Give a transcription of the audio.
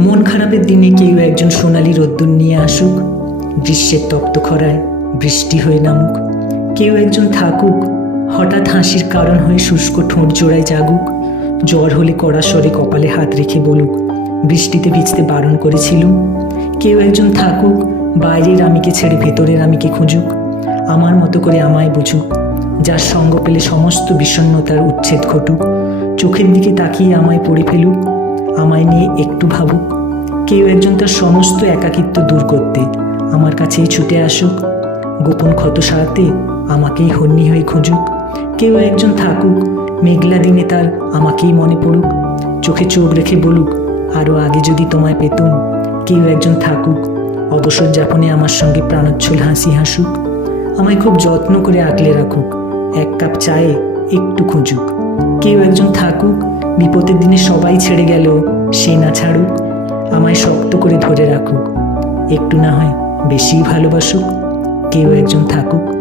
মন খারাপের দিনে কেউ একজন সোনালি রোদ্দুর নিয়ে আসুক, গ্রীষ্মের তপ্ত খরায় বৃষ্টি হয়ে নামুক। কেউ একজন থাকুক, হঠাৎ হাসির কারণ হয়ে শুষ্ক ঠোঁট জোড়ায় জাগুক। জ্বর হলে কড়া স্বরে কপালে হাত রেখে বলুক, বৃষ্টিতে ভিজতে বারণ করেছিলুম। কেউ একজন থাকুক, বাইরের আমিকে ছেড়ে ভেতরের আমিকে খুঁজুক, আমার মতো করে আমায় বুঝুক, যার সঙ্গ পেলে সমস্ত বিষণ্ণতার উচ্ছেদ ঘটুক। চোখের দিকে তাকিয়ে আমায় পড়ে ফেলুক, আমায় নিয়ে একটু ভাবুক। কেউ একজন তার সমস্ত একাকিত্ব দূর করতে আমার কাছেই ছুটে আসুক, গোপন ক্ষত সারাতে আমাকেই হন্যি হয়ে খুঁজুক। কেউ একজন থাকুক, মেঘলা দিনে তার আমাকেই মনে পড়ুক, চোখে চোখ রেখে বলুক, আরও আগে যদি তোমায় পেতুম। কেউ একজন থাকুক, অবসর যাপনে আমার সঙ্গে প্রাণোচ্ছল হাসি হাসুক, আমায় খুব যত্ন করে আগলে রাখুক, এক কাপ চায়ে একটু খুঁজুক। কেউ একজন থাকুক, বিপদের দিনে সবাই ছেড়ে গেলেও সে না ছাড়ুক, আমায় শক্ত করে ধরে রাখুক, একটু না হয় বেশিই ভালোবাসুক। কেউ একজন থাকুক।